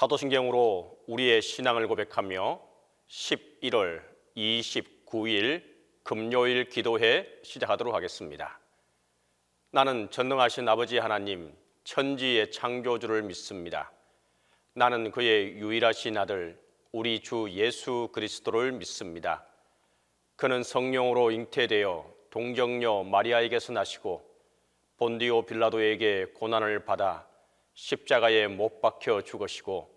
사도신경으로 우리의 신앙을 고백하며 11월 29일 금요일 기도회 시작하도록 하겠습니다. 나는 전능하신 아버지 하나님, 천지의 창조주를 믿습니다. 나는 그의 유일하신 아들, 우리 주 예수 그리스도를 믿습니다. 그는 성령으로 잉태되어 동정녀 마리아에게서 나시고 본디오 빌라도에게 고난을 받아 십자가에 못 박혀 죽으시고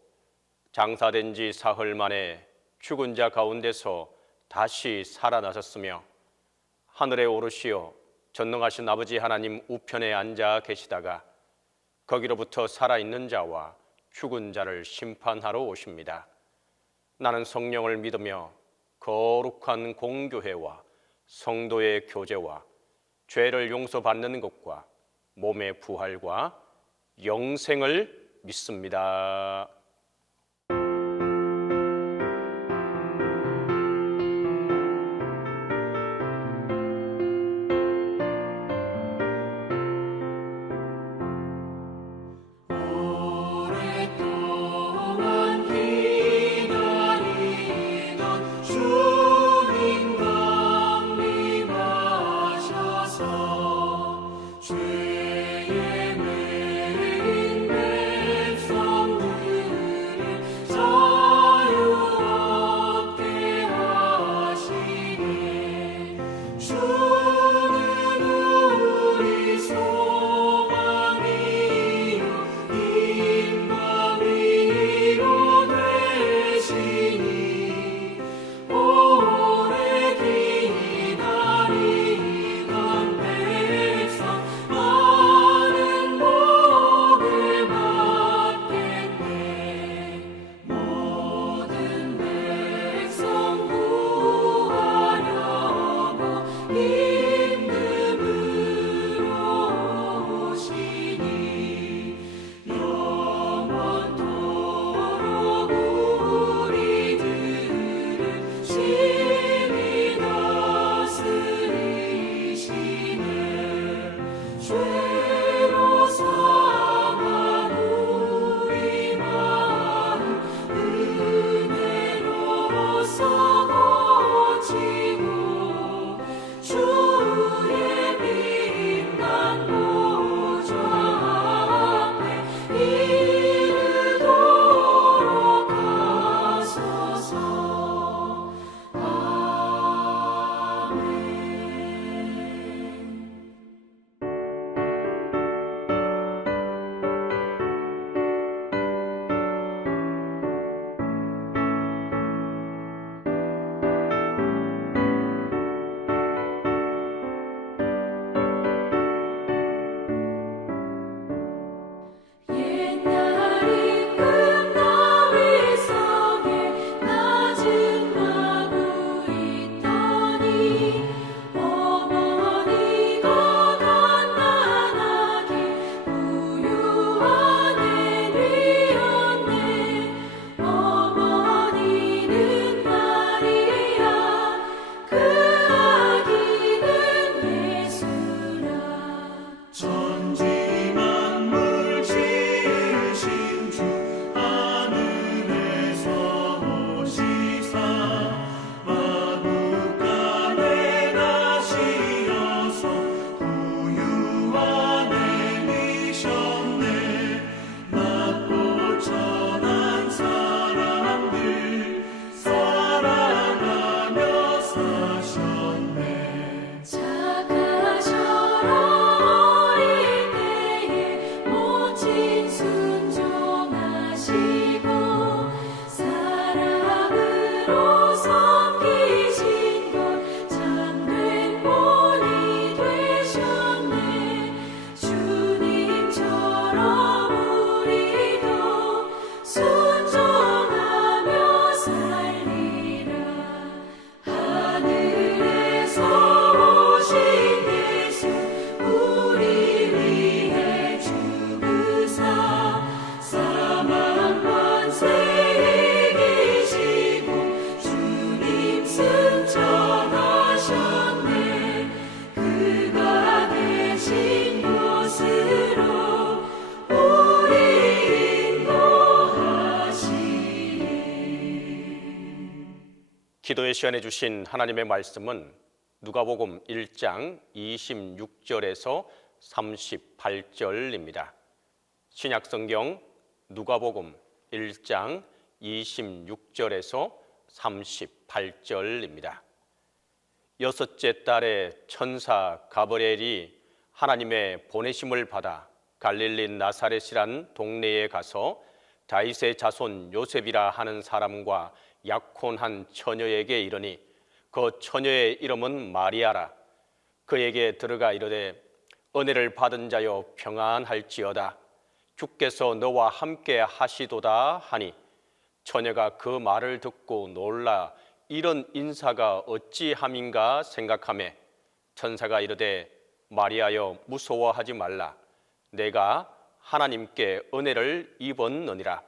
장사된 지 사흘 만에 죽은 자 가운데서 다시 살아나셨으며 하늘에 오르시어 전능하신 아버지 하나님 우편에 앉아 계시다가 거기로부터 살아있는 자와 죽은 자를 심판하러 오십니다. 나는 성령을 믿으며 거룩한 공교회와 성도의 교제와 죄를 용서받는 것과 몸의 부활과 영생을 믿습니다. 죄의 메인 백성들 기도의 시간에 주신 하나님의 말씀은 누가복음 1장 26절에서 38절입니다. 신약성경 누가복음 1장 26절에서 38절입니다. 여섯째 달에 천사 가브리엘이 하나님의 보내심을 받아 갈릴리 나사렛이란 동네에 가서 다윗의 자손 요셉이라 하는 사람과 약혼한 처녀에게 이르니 그 처녀의 이름은 마리아라. 그에게 들어가 이르되 은혜를 받은 자여 평안할지어다. 주께서 너와 함께 하시도다 하니 처녀가 그 말을 듣고 놀라 이런 인사가 어찌함인가 생각하매 천사가 이르되 마리아여 무서워하지 말라. 내가 하나님께 은혜를 입었느니라.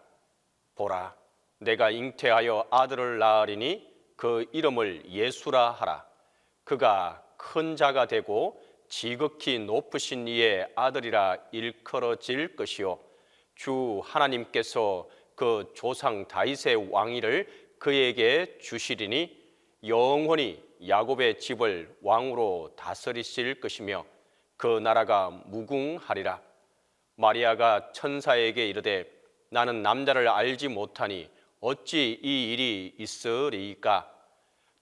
보라, 내가 잉태하여 아들을 낳으리니 그 이름을 예수라 하라. 그가 큰 자가 되고 지극히 높으신 이의 아들이라 일컬어질 것이요 주 하나님께서 그 조상 다윗의 왕위를 그에게 주시리니 영원히 야곱의 집을 왕으로 다스리실 것이며 그 나라가 무궁하리라. 마리아가 천사에게 이르되 나는 남자를 알지 못하니 어찌 이 일이 있으리이까?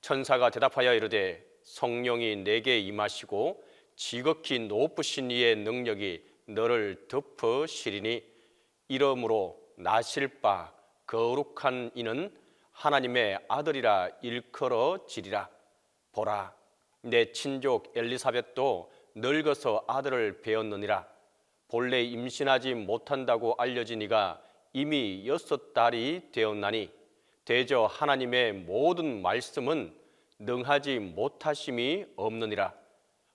천사가 대답하여 이르되 성령이 내게 임하시고 지극히 높으신 이의 능력이 너를 덮으시리니 이러므로 나실 바 거룩한 이는 하나님의 아들이라 일컬어지리라. 보라, 내 친족 엘리사벳도 늙어서 아들을 배었느니라. 본래 임신하지 못한다고 알려진 이가 이미 6달이 되었나니 대저 하나님의 모든 말씀은 능하지 못하심이 없느니라.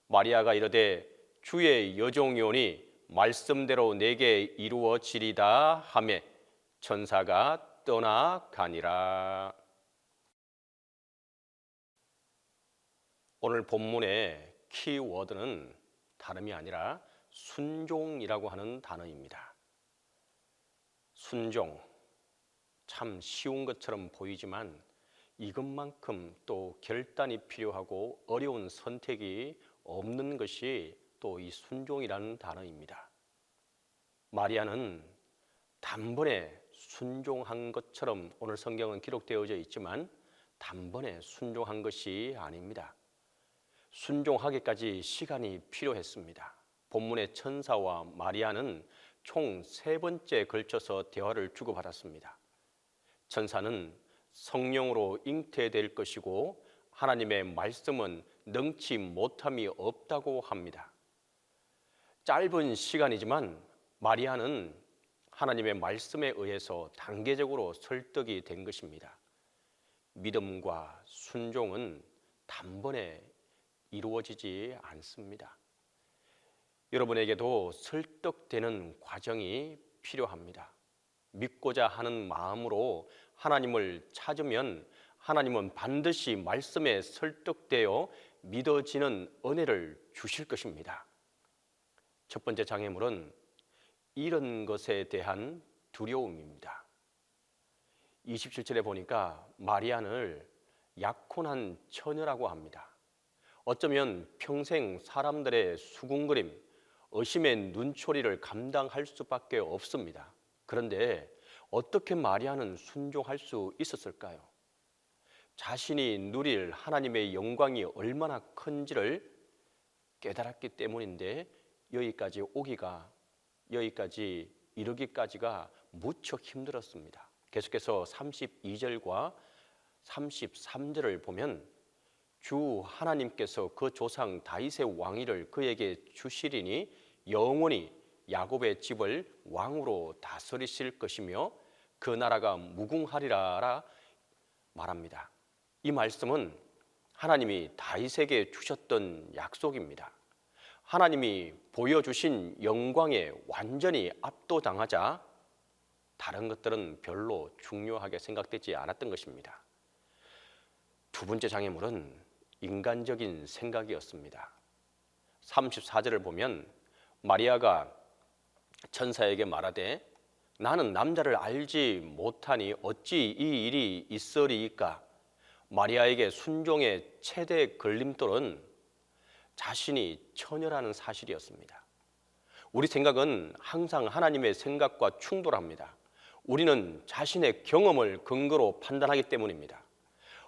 마리아가 이르되 주의 여종이오니 말씀대로 내게 이루어지리다 하매 천사가 떠나가니라. 오늘 본문의 키워드는 다름이 아니라 순종이라고 하는 단어입니다. 순종, 참 쉬운 것처럼 보이지만 이것만큼 또 결단이 필요하고 어려운 선택이 없는 것이 또 이 순종이라는 단어입니다. 마리아는 단번에 순종한 것처럼 오늘 성경은 기록되어져 있지만 단번에 순종한 것이 아닙니다. 순종하기까지 시간이 필요했습니다. 본문의 천사와 마리아는 총 3번째 걸쳐서 대화를 주고받았습니다. 천사는 성령으로 잉태될 것이고 하나님의 말씀은 능치 못함이 없다고 합니다. 짧은 시간이지만 마리아는 하나님의 말씀에 의해서 단계적으로 설득이 된 것입니다. 믿음과 순종은 단번에 이루어지지 않습니다. 여러분에게도 설득되는 과정이 필요합니다. 믿고자 하는 마음으로 하나님을 찾으면 하나님은 반드시 말씀에 설득되어 믿어지는 은혜를 주실 것입니다. 첫 번째 장애물은 이런 것에 대한 두려움입니다. 27절에 보니까 마리아를 약혼한 처녀라고 합니다. 어쩌면 평생 사람들의 수군거림, 의심의 눈초리를 감당할 수밖에 없습니다. 그런데 어떻게 마리아는 순종할 수 있었을까요? 자신이 누릴 하나님의 영광이 얼마나 큰지를 깨달았기 때문인데 여기까지 이르기까지가 무척 힘들었습니다. 계속해서 32절과 33절을 보면 주 하나님께서 그 조상 다윗의 왕위를 그에게 주시리니 영원히 야곱의 집을 왕으로 다스리실 것이며 그 나라가 무궁하리라 말합니다. 이 말씀은 하나님이 다윗에게 주셨던 약속입니다. 하나님이 보여주신 영광에 완전히 압도당하자 다른 것들은 별로 중요하게 생각되지 않았던 것입니다. 두 번째 장애물은 인간적인 생각이었습니다. 34절을 보면 마리아가 천사에게 말하되 나는 남자를 알지 못하니 어찌 이 일이 있으리이까? 마리아에게 순종의 최대 걸림돌은 자신이 처녀라는 사실이었습니다. 우리 생각은 항상 하나님의 생각과 충돌합니다. 우리는 자신의 경험을 근거로 판단하기 때문입니다.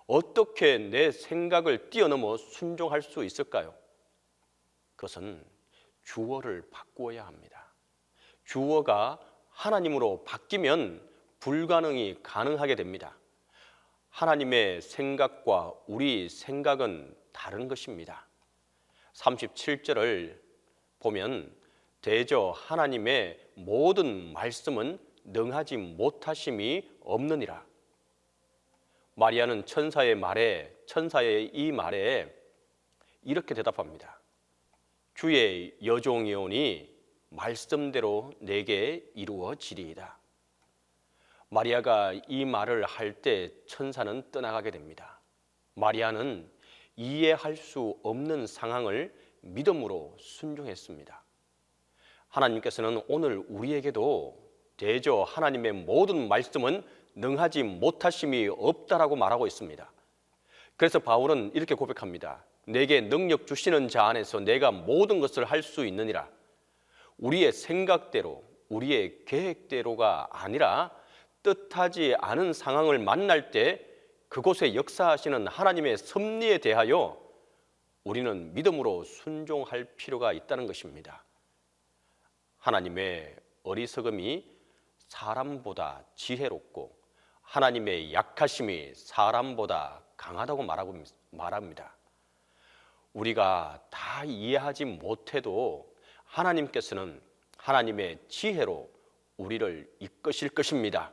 어떻게 내 생각을 뛰어넘어 순종할 수 있을까요? 그것은 주어를 바꾸어야 합니다. 주어가 하나님으로 바뀌면 불가능이 가능하게 됩니다. 하나님의 생각과 우리 생각은 다른 것입니다. 37절을 보면 대저 하나님의 모든 말씀은 능하지 못하심이 없느니라. 마리아는 천사의 이 말에 이렇게 대답합니다. 주의 여종이오니 말씀대로 내게 이루어지리이다. 마리아가 이 말을 할 때 천사는 떠나가게 됩니다. 마리아는 이해할 수 없는 상황을 믿음으로 순종했습니다. 하나님께서는 오늘 우리에게도 대저 하나님의 모든 말씀은 능하지 못하심이 없다라고 말하고 있습니다. 그래서 바울은 이렇게 고백합니다. 내게 능력 주시는 자 안에서 내가 모든 것을 할 수 있느니라. 우리의 생각대로, 우리의 계획대로가 아니라 뜻하지 않은 상황을 만날 때 그곳에 역사하시는 하나님의 섭리에 대하여 우리는 믿음으로 순종할 필요가 있다는 것입니다. 하나님의 어리석음이 사람보다 지혜롭고 하나님의 약하심이 사람보다 강하다고 말합니다. 우리가 다 이해하지 못해도 하나님께서는 하나님의 지혜로 우리를 이끄실 것입니다.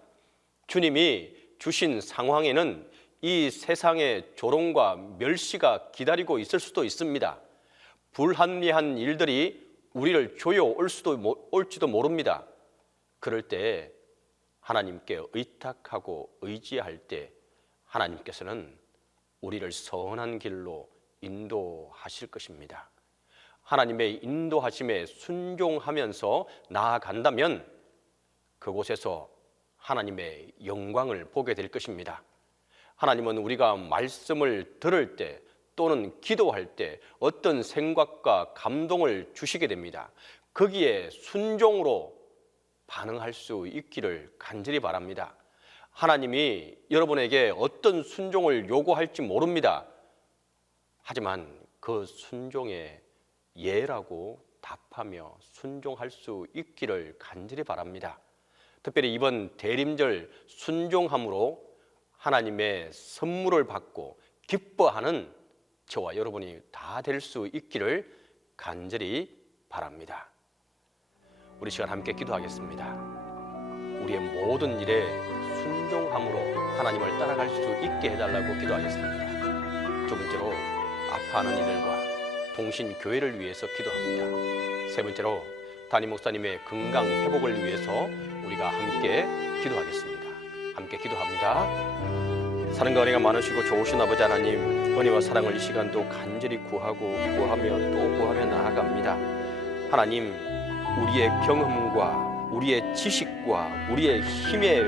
주님이 주신 상황에는 이 세상의 조롱과 멸시가 기다리고 있을 수도 있습니다. 불합리한 일들이 우리를 올지도 모릅니다. 그럴 때 하나님께 의탁하고 의지할 때 하나님께서는 우리를 선한 길로 인도하실 것입니다. 하나님의 인도하심에 순종하면서 나아간다면 그곳에서 하나님의 영광을 보게 될 것입니다. 하나님은 우리가 말씀을 들을 때 또는 기도할 때 어떤 생각과 감동을 주시게 됩니다. 거기에 순종으로 반응할 수 있기를 간절히 바랍니다. 하나님이 여러분에게 어떤 순종을 요구할지 모릅니다. 하지만 그 순종에 예라고 답하며 순종할 수 있기를 간절히 바랍니다. 특별히 이번 대림절 순종함으로 하나님의 선물을 받고 기뻐하는 저와 여러분이 다 될 수 있기를 간절히 바랍니다. 우리 시간 함께 기도하겠습니다. 우리의 모든 일에 순종함으로 하나님을 따라갈 수 있게 해달라고 기도하겠습니다. 두 번째로 아파하는 이들과 동신교회를 위해서 기도합니다. 세 번째로 담임 목사님의 건강 회복을 위해서 우리가 함께 기도하겠습니다. 함께 기도합니다. 사랑과 은혜가 많으시고 좋으신 아버지 하나님, 은혜와 사랑을 이 시간도 간절히 구하며 또 구하며 나아갑니다. 하나님, 우리의 경험과 우리의 지식과 우리의 힘에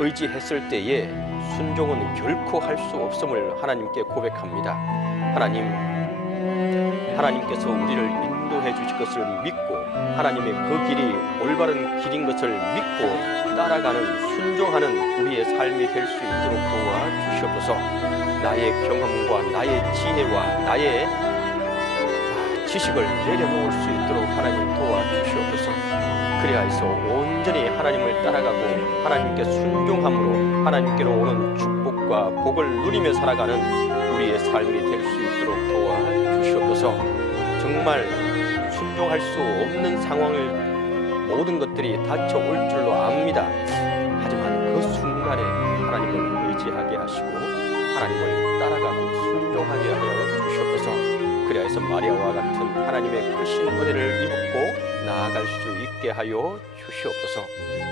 의지했을 때에 순종은 결코 할 수 없음을 하나님께 고백합니다. 하나님께서 우리를 인도해 주실 것을 믿고 하나님의 그 길이 올바른 길인 것을 믿고 따라가는 순종하는 우리의 삶이 될 수 있도록 도와주시옵소서. 나의 경험과 나의 지혜와 나의 지식을 내려놓을 수 있도록 하나님 도와주시옵소서. 그리하여서 온전히 하나님을 따라가고 하나님께 순종함으로 하나님께로 오는 축복과 복을 누리며 살아가는 우리의 삶이 될 수 있도록 도와주시옵소서. 정말 순종할 수 없는 상황을 모든 것들이 닥쳐올 줄로 압니다. 하지만 그 순간에 하나님을 의지하게 하시고 하나님을 따라가고 순종하게 하여 주시옵소서. 그리하여서 마리아와 같은 하나님의 크신 은혜를 입고 나아갈 수 있게 하여 주시옵소서.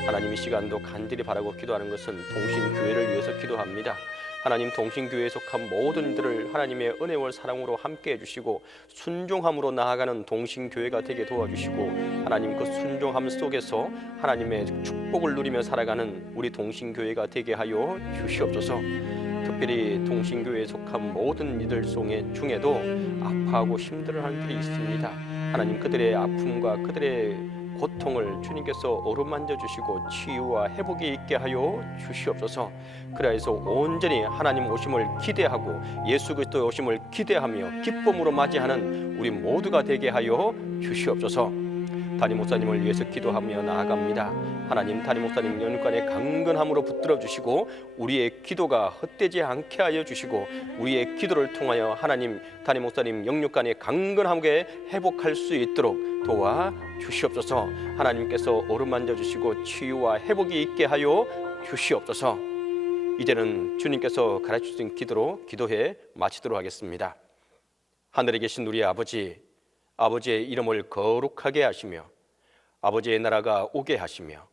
하나님, 이 시간도 간절히 바라고 기도하는 것은 동신교회를 위해서 기도합니다. 하나님 동신교회에 속한 모든 이들을 하나님의 은혜와 사랑으로 함께 해주시고 순종함으로 나아가는 동신교회가 되게 도와주시고 하나님 그 순종함 속에서 하나님의 축복을 누리며 살아가는 우리 동신교회가 되게 하여 주시옵소서. 특별히 동신교회에 속한 모든 이들 중에도 아파하고 힘들어하는 분이 있습니다. 하나님 그들의 아픔과 그들의 고통을 주님께서 어루만져 주시고 치유와 회복이 있게 하여 주시옵소서. 그래서 온전히 하나님 오심을 기대하고 예수 그리스도의 오심을 기대하며 기쁨으로 맞이하는 우리 모두가 되게 하여 주시옵소서. 담임 목사님을 위해서 기도하며 나아갑니다. 하나님 담임 목사님 연육간의 강건함으로 붙들어 주시고 우리의 기도가 헛되지 않게 하여 주시고 우리의 기도를 통하여 하나님 담임 목사님 영육간의 강건함에 회복할 수 있도록 도와 주시옵소서. 하나님께서 어루만져 주시고 치유와 회복이 있게 하여 주시옵소서. 이제는 주님께서 가르쳐주신 기도로 기도해 마치도록 하겠습니다. 하늘에 계신 우리 아버지, 아버지의 이름을 거룩하게 하시며 아버지의 나라가 오게 하시며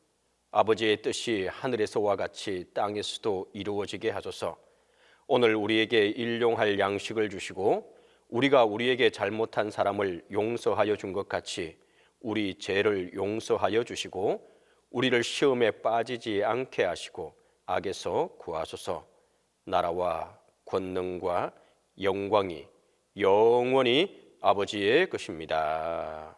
아버지의 뜻이 하늘에서와 같이 땅에서도 이루어지게 하소서. 오늘 우리에게 일용할 양식을 주시고 우리가 우리에게 잘못한 사람을 용서하여 준 것 같이 우리 죄를 용서하여 주시고 우리를 시험에 빠지지 않게 하시고 악에서 구하소서. 나라와 권능과 영광이 영원히 아버지의 것입니다.